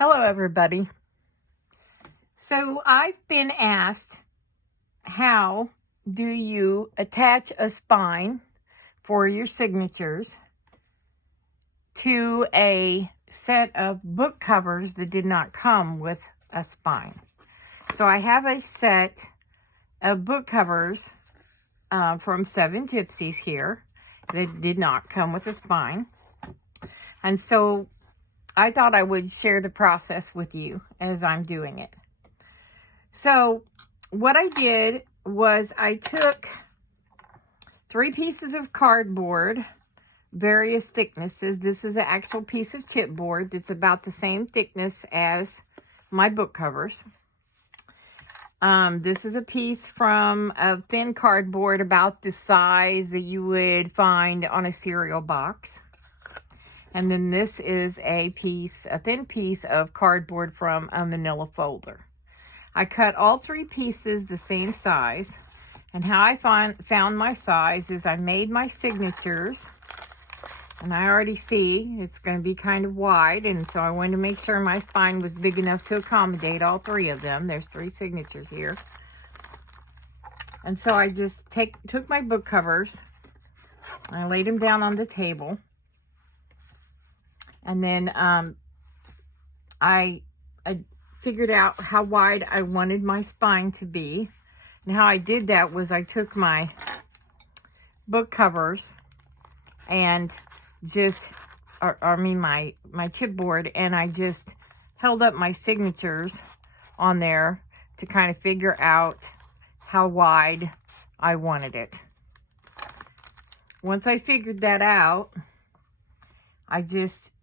Hello everybody. So I've been asked, how do you attach a spine for your signatures to a set of book covers that did not come with a spine? So I have a set of book covers from Seven Gypsies here that did not come with a spine. And so I thought I would share the process with you as I'm doing it. So what I did was I took 3 pieces of cardboard, various thicknesses. This is an actual piece of chipboard that's about the same thickness as my book covers. This is a piece from a thin cardboard about the size that you would find on a cereal box. And then this is a thin piece of cardboard from a manila folder. I cut all 3 pieces the same size. And how I found my size is I made my signatures. And I already see it's going to be kind of wide. And so I wanted to make sure my spine was big enough to accommodate all 3 of them. There's 3 signatures here. And so I just took my book covers. I laid them down on the table. And then I figured out how wide I wanted my spine to be. And how I did that was I took my book covers and my chipboard, and I just held up my signatures on there to kind of figure out how wide I wanted it. Once I figured that out, I just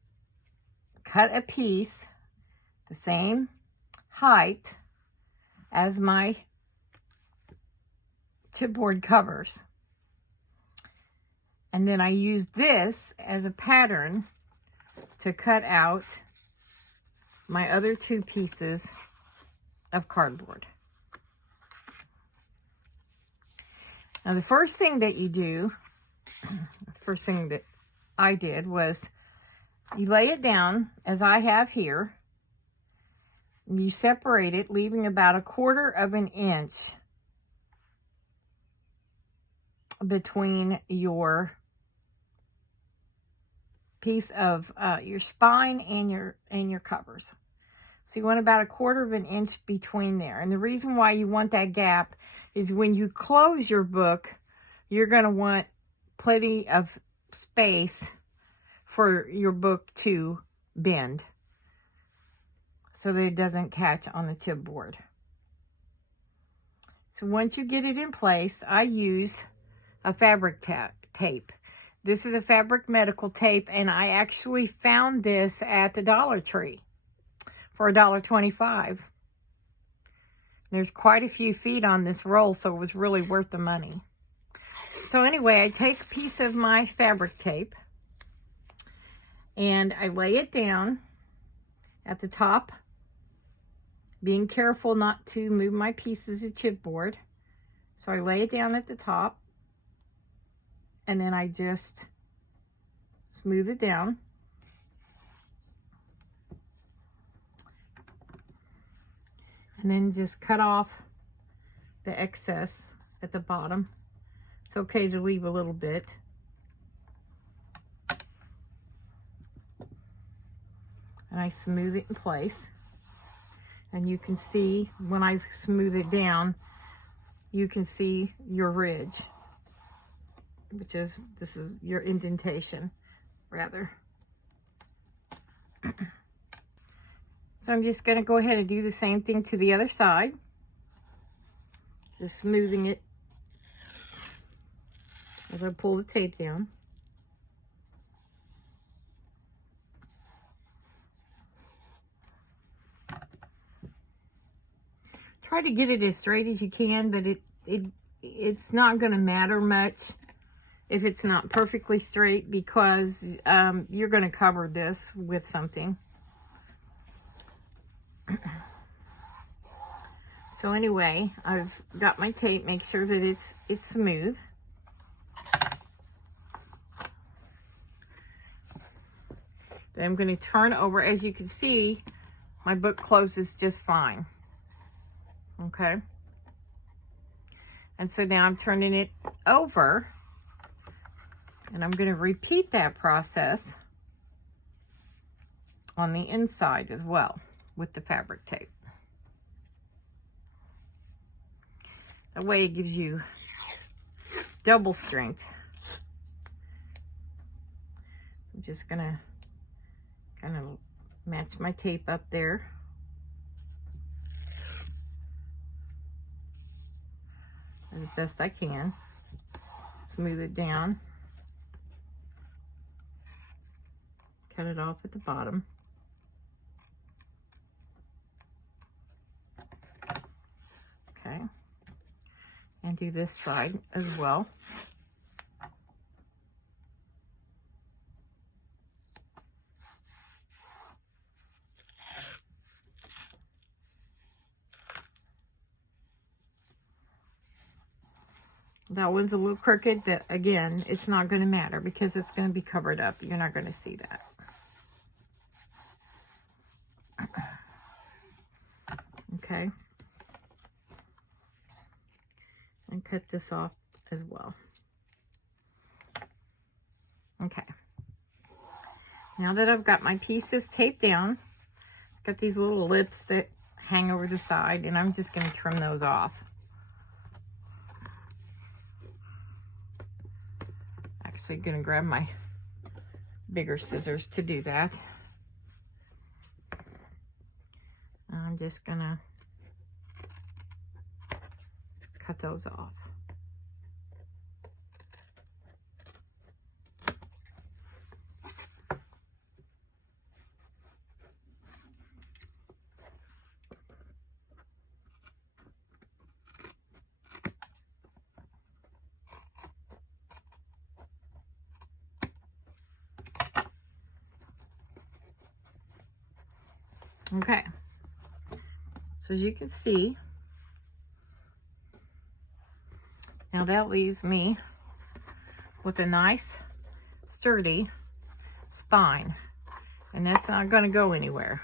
cut a piece the same height as my chipboard covers. And then I used this as a pattern to cut out my other 2 pieces of cardboard. Now the first thing that I did was you lay it down as I have here. You separate it, leaving about 1/4 of an inch between your piece of your spine and your covers. So you want about 1/4 of an inch between there. And the reason why you want that gap is when you close your book, you're going to want plenty of space for your book to bend so that it doesn't catch on the chipboard. So once you get it in place, I use a fabric tape. This is a fabric medical tape, and I actually found this at the Dollar Tree for $1.25. There's quite a few feet on this roll, so it was really worth the money. So anyway, I take a piece of my fabric tape and I lay it down at the top, being careful not to move my pieces of chipboard. So I lay it down at the top, and then I just smooth it down. And then just cut off the excess at the bottom. It's okay to leave a little bit. And I smooth it in place. And you can see when I smooth it down, you can see your ridge, this is your indentation, rather. So I'm just going to go ahead and do the same thing to the other side. Just smoothing it as I pull the tape down. Try to get it as straight as you can, but it's not going to matter much if it's not perfectly straight, because you're going to cover this with something. So anyway, I've got my tape. Make sure that it's smooth. Then I'm going to turn over. As you can see, my book closes just fine. Okay. And so now I'm turning it over, and I'm going to repeat that process on the inside as well with the fabric tape. That way it gives you double strength. I'm just going to kind of match my tape up there. As best I can. Smooth it down. Cut it off at the bottom. Okay. And do this side as well. That one's a little crooked, but again, it's not going to matter because it's going to be covered up. You're not going to see that. Okay. And cut this off as well. Okay. Now that I've got my pieces taped down, I've got these little lips that hang over the side, and I'm just going to trim those off. Actually, going to grab my bigger scissors to do that. I'm just going to cut those off. Okay, so as you can see, now that leaves me with a nice sturdy spine, and that's not going to go anywhere.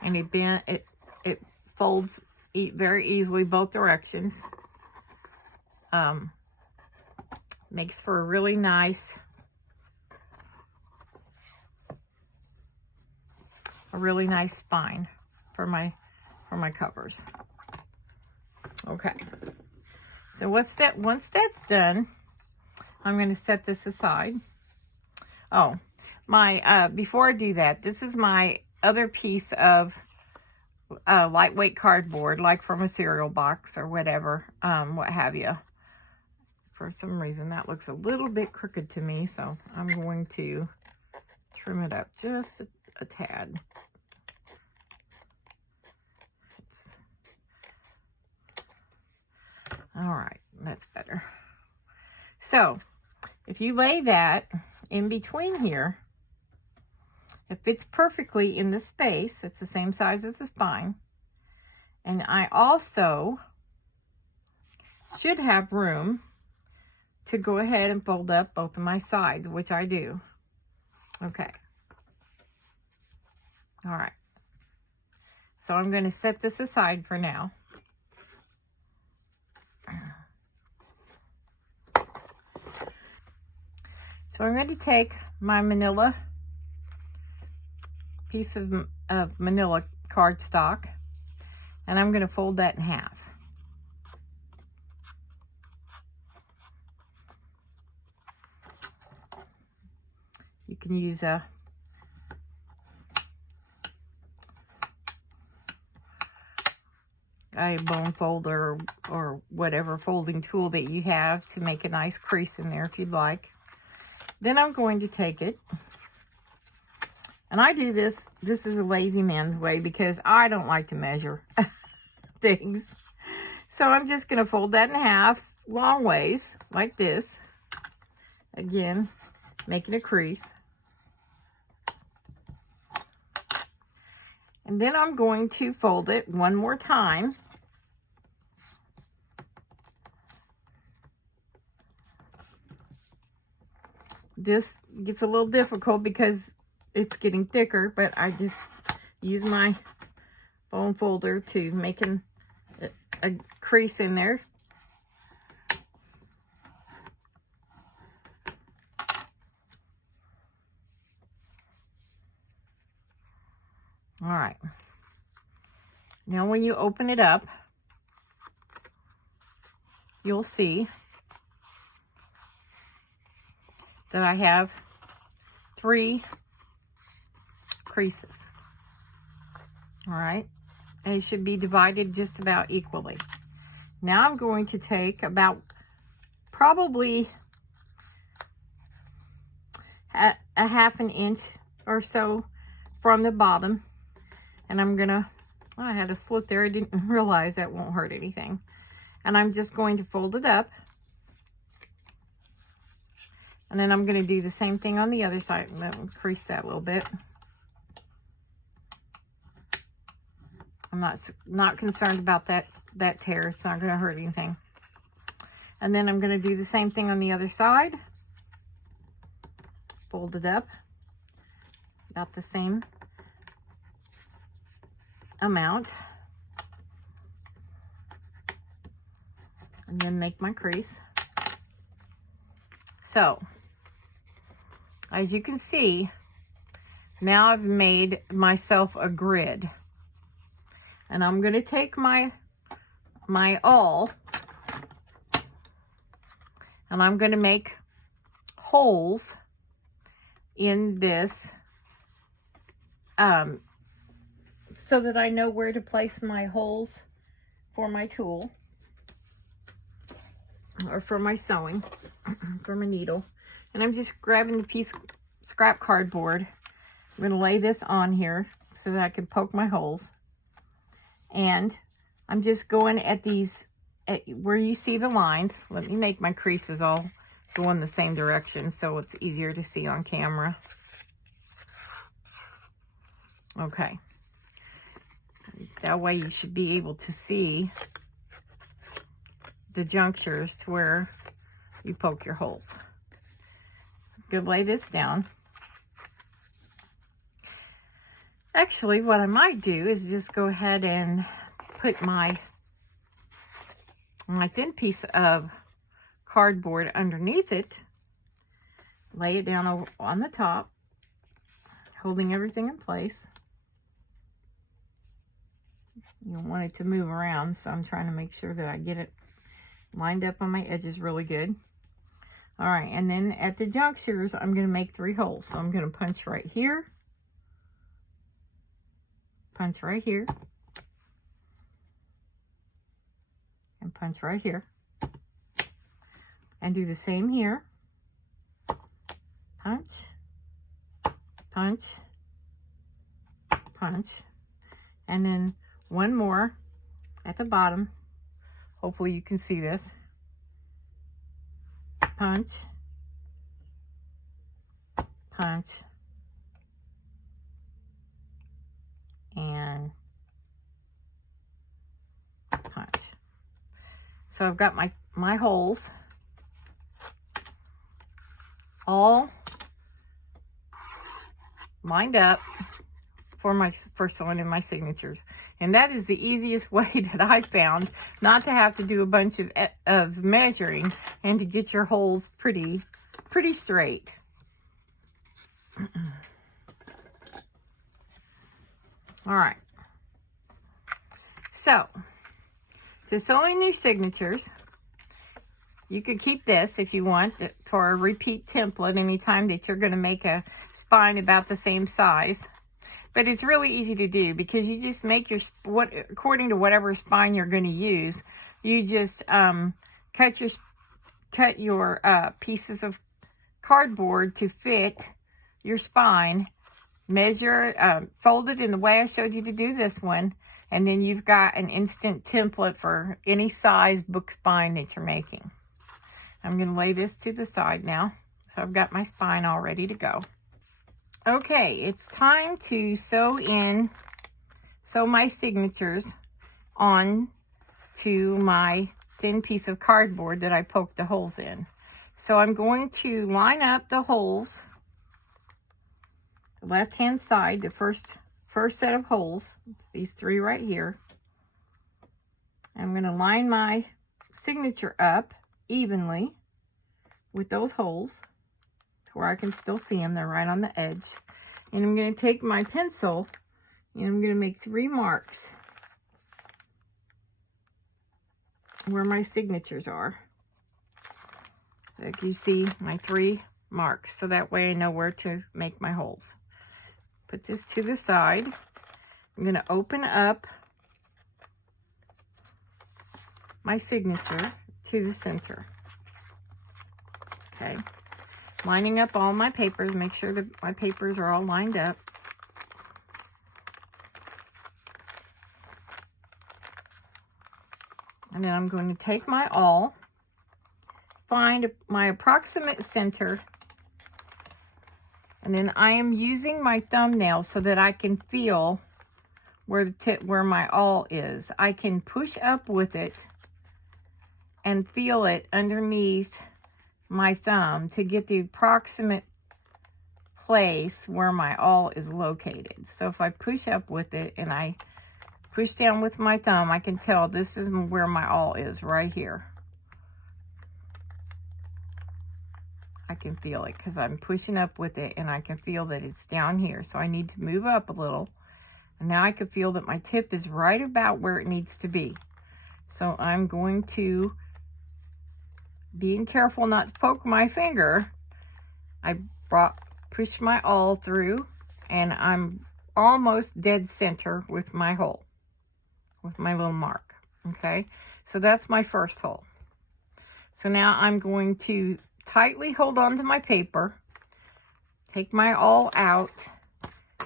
And it folds very easily both directions. Makes for a really nice spine for my covers. Okay, so once that's done, I'm going to set this aside. Oh, before I do that, this is my other piece of lightweight cardboard, like from a cereal box or whatever, what have you. For some reason that looks a little bit crooked to me, so I'm going to trim it up just a tad. All right, that's better. So if you lay that in between here, it fits perfectly in the space. It's the same size as the spine. And I also should have room to go ahead and fold up both of my sides, which I do. Okay. All right. So I'm going to set this aside for now. So I'm going to take my manila piece of manila cardstock, and I'm going to fold that in half. You can use a bone folder or whatever folding tool that you have to make a nice crease in there if you'd like. Then I'm going to take it, and I do this is a lazy man's way because I don't like to measure things. So I'm just going to fold that in half long ways like this. Again, making a crease. And then I'm going to fold it one more time. This gets a little difficult because it's getting thicker, but I just use my bone folder to making a crease in there. All right. Now when you open it up, you'll see that I have 3 creases. All right. And it should be divided just about equally. Now I'm going to take about probably a half an inch or so from the bottom. And I'm gonna, oh, I had a slit there. I didn't realize that won't hurt anything. And I'm just going to fold it up. And then I'm gonna do the same thing on the other side. I'm gonna crease that a little bit. I'm not concerned about that tear. It's not gonna hurt anything. And then I'm gonna do the same thing on the other side. Fold it up about the same amount, and then make my crease. So as you can see, now I've made myself a grid, and I'm going to take my awl and I'm going to make holes in this so that I know where to place my holes for my tool or for my sewing, for my needle. And I'm just grabbing the piece of scrap cardboard. I'm going to lay this on here so that I can poke my holes. And I'm just going at these, where you see the lines. Let me make my creases all go in the same direction so it's easier to see on camera. Okay. That way you should be able to see the junctures to where you poke your holes. So I'm going to lay this down. Actually, what I might do is just go ahead and put my thin piece of cardboard underneath it, lay it down on the top, holding everything in place. You don't want it to move around, so I'm trying to make sure that I get it lined up on my edges really good. All right, and then at the junctures, I'm going to make 3 holes. So I'm going to punch right here, punch right here, and punch right here. And do the same here. Punch, punch, punch, and then one more at the bottom. Hopefully you can see this. Punch, punch, and punch. So I've got my holes all lined up for sewing in my signatures. And that is the easiest way that I found not to have to do a bunch of measuring and to get your holes pretty straight. All right. So, to sew in your signatures, you could keep this if you want for a repeat template anytime that you're going to make a spine about the same size. But it's really easy to do because you just make your, according to whatever spine you're going to use, you just cut your pieces of cardboard to fit your spine, measure, fold it in the way I showed you to do this one, and then you've got an instant template for any size book spine that you're making. I'm going to lay this to the side now. So I've got my spine all ready to go. Okay, it's time to sew my signatures on to my thin piece of cardboard that I poked the holes in. So I'm going to line up the holes, the left-hand side, the first set of holes, the these 3 right here. I'm going to line my signature up evenly with those holes to where I can still see them. They're right on the edge. And I'm going to take my pencil and I'm going to make 3 marks where my signatures are. Like you see my 3 marks, so that way I know where to make my holes. Put this to the side. I'm going to open up my signature to the center. Okay, lining up all my papers, make sure that my papers are all lined up. And then I'm going to take my awl, find my approximate center, and then I am using my thumbnail so that I can feel where the tip, where my awl is. I can push up with it and feel it underneath my thumb to get the approximate place where my awl is located. So if I push up with it and I push down with my thumb, I can tell this is where my awl is, right here. I can feel it because I'm pushing up with it and I can feel that it's down here. So I need to move up a little. And now I can feel that my tip is right about where it needs to be. So I'm going to, being careful not to poke my finger, I pushed my awl through and I'm almost dead center with my hole, with my little mark. Okay, so that's my first hole. So now I'm going to tightly hold on to my paper, take my awl out,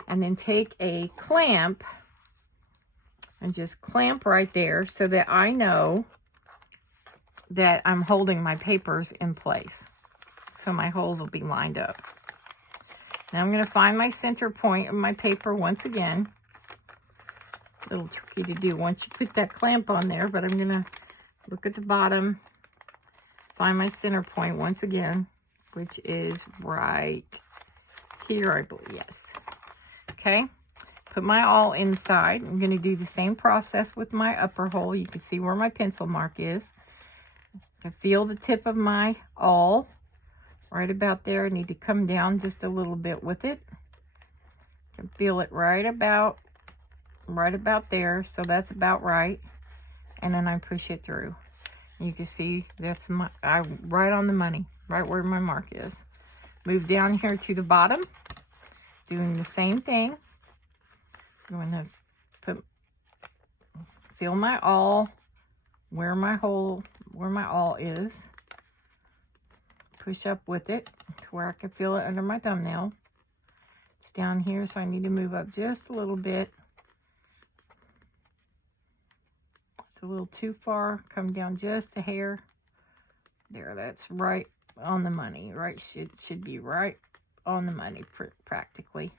and then take a clamp and just clamp right there so that I know that I'm holding my papers in place. So my holes will be lined up. Now I'm going to find my center point of my paper once again. A little tricky to do once you put that clamp on there, but I'm going to look at the bottom, find my center point once again, which is right here, I believe. Yes. Okay. Put my awl inside. I'm going to do the same process with my upper hole. You can see where my pencil mark is. I feel the tip of my awl right about there. I need to come down just a little bit with it. I can feel it right about there. So that's about right. And then I push it through. You can see that's right on the money, right where my mark is. Move down here to the bottom, doing the same thing. I'm going to feel my awl where my awl is. Push up with it to where I can feel it under my thumbnail. It's down here, so I need to move up just a little bit. It's a little too far. Come down just a hair. There, that's right on the money. Right, should be right on the money practically.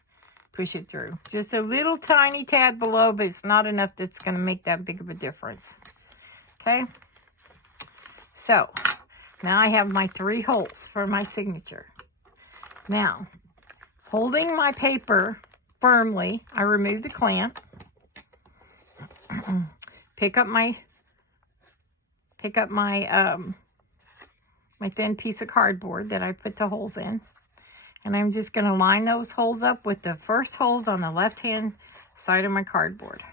Push it through. Just a little tiny tad below, but it's not enough that's going to make that big of a difference. Okay? So, now I have my 3 holes for my signature. Now, holding my paper firmly, I remove the clamp. Pick up my my thin piece of cardboard that I put the holes in. And I'm just going to line those holes up with the first holes on the left-hand side of my cardboard.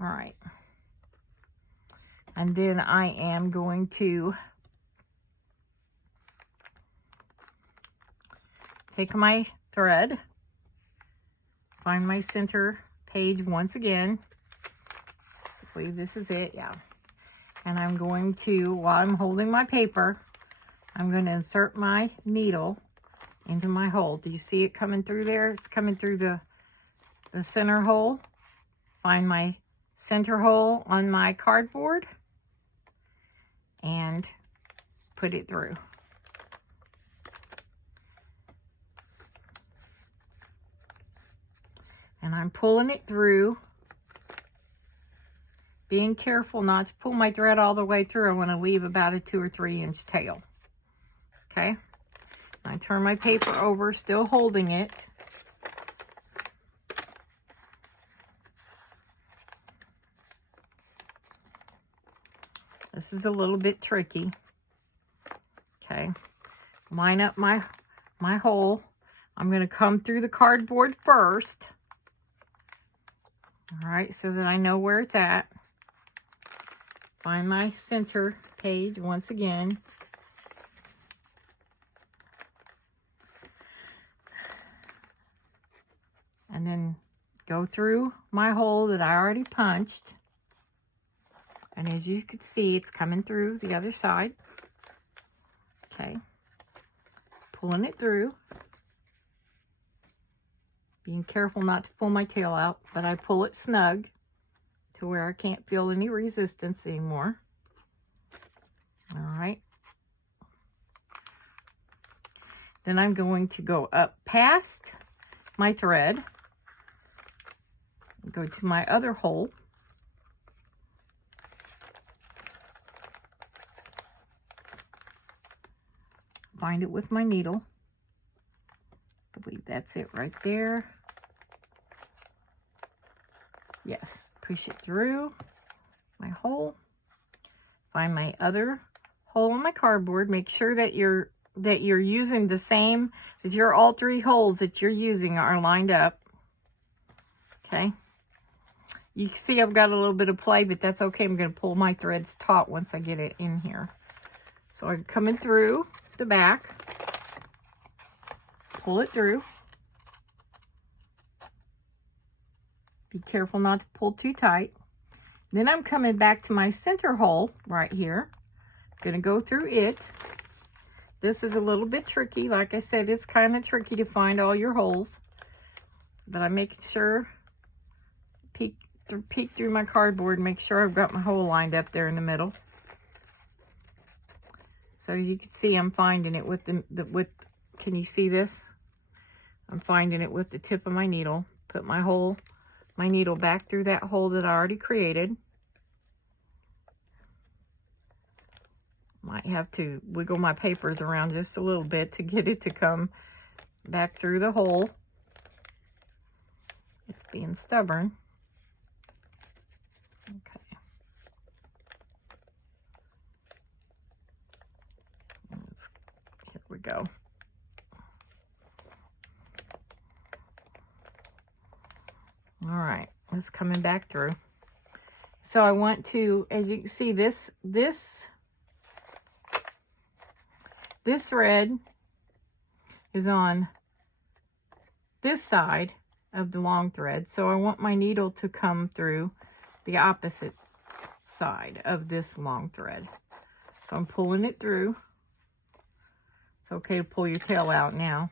All right. And then I am going to take my thread, find my center page once again. I believe this is it, yeah. And I'm going to, while I'm holding my paper, I'm going to insert my needle into my hole. Do you see it coming through there? It's coming through the center hole. Find my center hole on my cardboard and put it through. And I'm pulling it through, being careful not to pull my thread all the way through. I want to leave about a 2 or 3 inch tail. Okay, I turn my paper over, still holding it. This is a little bit tricky. Okay, line up my hole. I'm going to come through the cardboard first. All right, so that I know where it's at. Find my center page once again. And then go through my hole that I already punched. And as you can see, it's coming through the other side. Okay. Pulling it through. Being careful not to pull my tail out, but I pull it snug to where I can't feel any resistance anymore. All right. Then I'm going to go up past my thread, go to my other hole, find it with my needle. I believe that's it right there. Yes, push it through my hole. Find my other hole in my cardboard. Make sure that you're using the same, that all 3 holes that you're using are lined up. Okay. You can see I've got a little bit of play, but that's okay. I'm going to pull my threads taut once I get it in here. So I'm coming through the back. Pull it through. Be careful not to pull too tight. Then I'm coming back to my center hole right here. Going to go through it. This is a little bit tricky. Like I said, it's kind of tricky to find all your holes. But I'm making sure, peek through my cardboard, make sure I've got my hole lined up there in the middle. So as you can see, I'm finding it with can you see this? I'm finding it with the tip of my needle. Put my needle back through that hole that I already created. Might have to wiggle my papers around just a little bit to get it to come back through the hole. It's being stubborn. Okay. Here we go. All right, it's coming back through. So I want to, as you can see, this thread is on this side of the long thread. So I want my needle to come through the opposite side of this long thread. So I'm pulling it through. It's okay to pull your tail out now.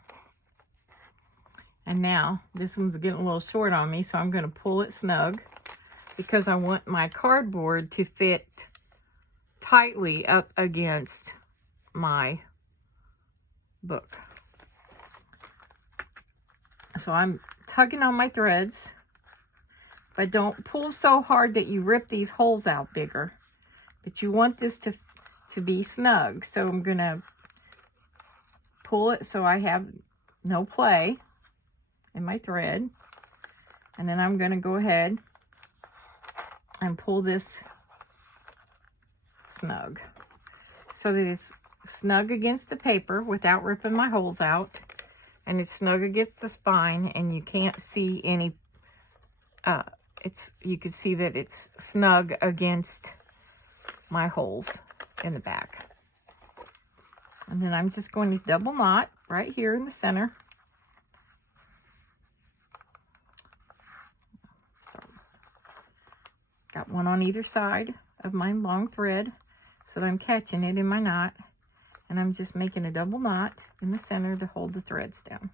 And now, this one's getting a little short on me, so I'm going to pull it snug because I want my cardboard to fit tightly up against my book. So I'm tugging on my threads, but don't pull so hard that you rip these holes out bigger. But you want this to be snug, so I'm going to pull it so I have no play in my thread, and then I'm going to go ahead and pull this snug so that it's snug against the paper without ripping my holes out, and it's snug against the spine, and you can't see any you can see that it's snug against my holes in the back. And then I'm just going to double knot right here in the center. Got one on either side of my long thread so that I'm catching it in my knot, and I'm just making a double knot in the center to hold the threads down,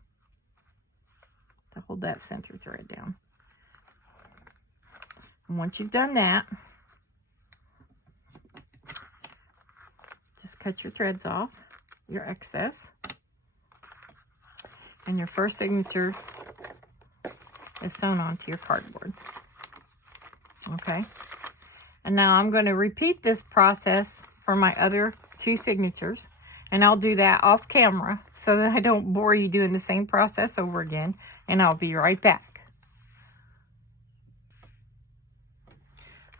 to hold that center thread down. And once you've done that, just cut your threads off, your excess, and your first signature is sewn onto your cardboard. Okay, and now I'm going to repeat this process for my other 2 signatures, and I'll do that off camera so that I don't bore you doing the same process over again, and I'll be right back.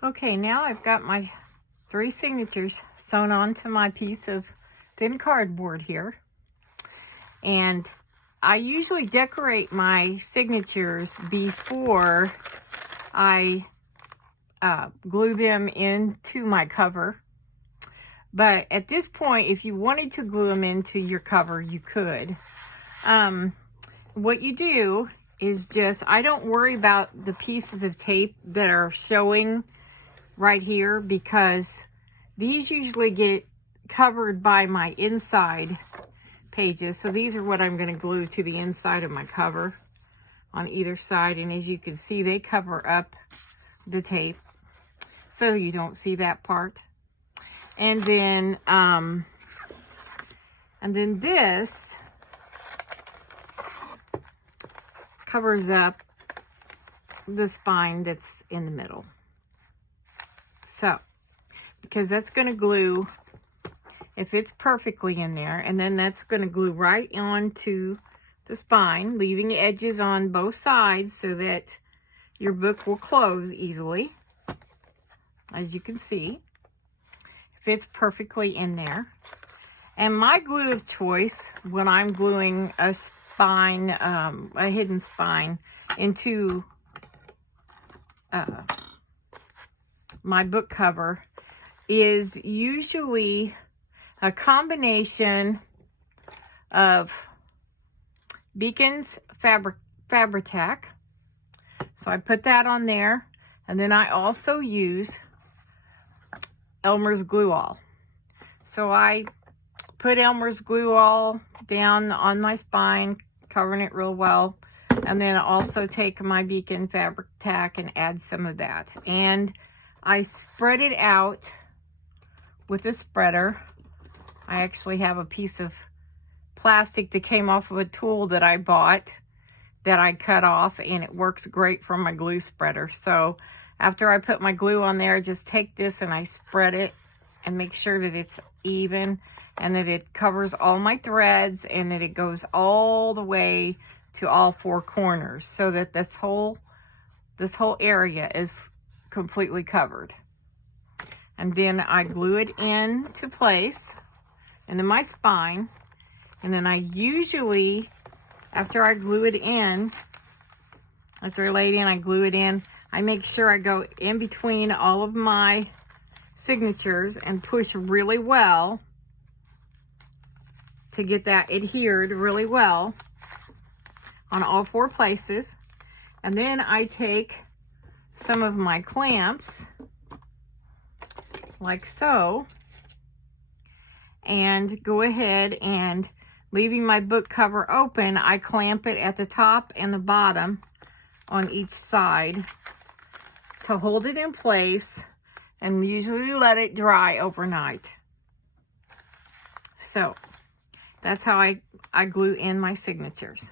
Okay, now I've got my 3 signatures sewn onto my piece of thin cardboard here. And I usually decorate my signatures before I glue them into my cover. But at this point, if you wanted to glue them into your cover, you could. What you do is just, I don't worry about the pieces of tape that are showing right here, because these usually get covered by my inside pages. So these are what I'm going to glue to the inside of my cover on either side. And as you can see, they cover up the tape so you don't see that part. And then this covers up the spine that's in the middle. So, because that's going to glue, if it's perfectly in there, and then that's going to glue right onto the spine, leaving edges on both sides so that your book will close easily, as you can see. Fits perfectly in there. And my glue of choice when I'm gluing a spine, a hidden spine, into my book cover is usually a combination of Beacon's Fabri-Tac. So I put that on there, and then I also use Elmer's Glue All. So I put Elmer's Glue All down on my spine, covering it real well, and then also take my Beacon Fabri-Tac and add some of that. And I spread it out with a spreader. I actually have a piece of plastic that came off of a tool that I bought that I cut off, and it works great for my glue spreader. So after I put my glue on there, just take this and I spread it and make sure that it's even and that it covers all my threads and that it goes all the way to all 4 corners, so that this whole area is completely covered. And then I glue it into place into my spine, and then I usually, after I glue it in, after I lay it in, I glue it in, I make sure I go in between all of my signatures and push really well to get that adhered really well on all 4 places. And then I take some of my clamps, like so, and go ahead and, leaving my book cover open, I clamp it at the top and the bottom on each side to hold it in place, and usually let it dry overnight. So that's how I glue in my signatures.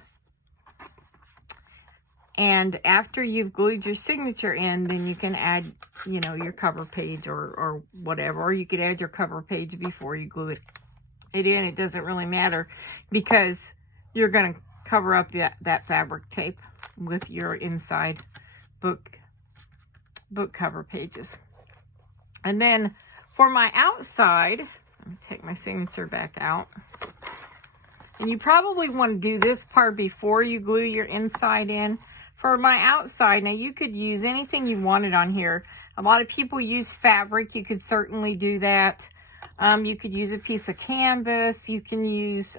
And after you've glued your signature in, then you can add, you know, your cover page or whatever. Or you could add your cover page before you glue it in. It doesn't really matter, because you're going to cover up that fabric tape with your inside book cover pages. And then for my outside, let me take my signature back out. And you probably want to do this part before you glue your inside in. For my outside, now you could use anything you wanted on here. A lot of people use fabric. You could certainly do that. You could use a piece of canvas. You can use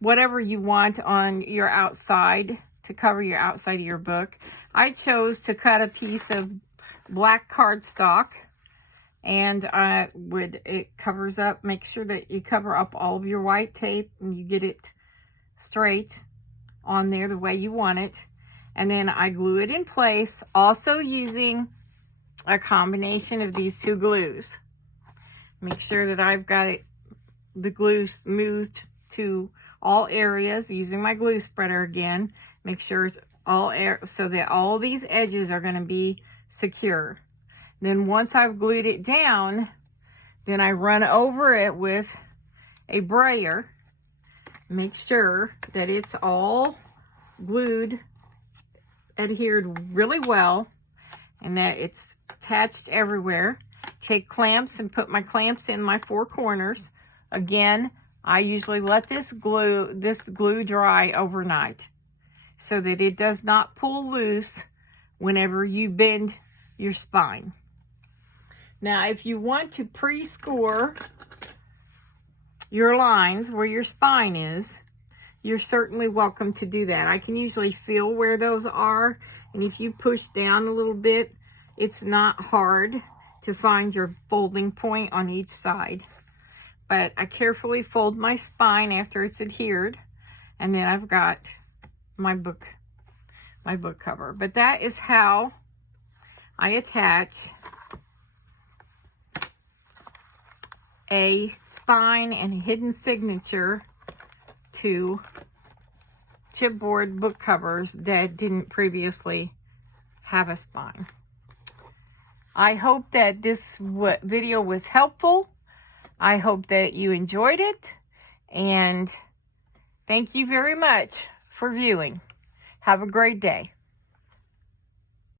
whatever you want on your outside to cover your outside of your book. I chose to cut a piece of black cardstock, and it covers up, make sure that you cover up all of your white tape and you get it straight on there the way you want it. And then I glue it in place, also using a combination of these 2 glues. Make sure that I've got the glue smoothed to all areas using my glue spreader again. Make sure it's all so that all these edges are going to be secure. Then once I've glued it down, then I run over it with a brayer. Make sure that it's all glued, adhered really well, and that it's attached everywhere. take clamps and put my clamps in my 4 corners. Again, I usually let this glue dry overnight so that it does not pull loose whenever you bend your spine. Now, if you want to pre-score your lines where your spine is, you're certainly welcome to do that. I can usually feel where those are, and if you push down a little bit, it's not hard to find your folding point on each side. But I carefully fold my spine after it's adhered, and then I've got my book cover. But that is how I attach a spine and hidden signature to chipboard book covers that didn't previously have a spine. I hope that this video was helpful. I hope that you enjoyed it, and thank you very much for viewing. Have a great day.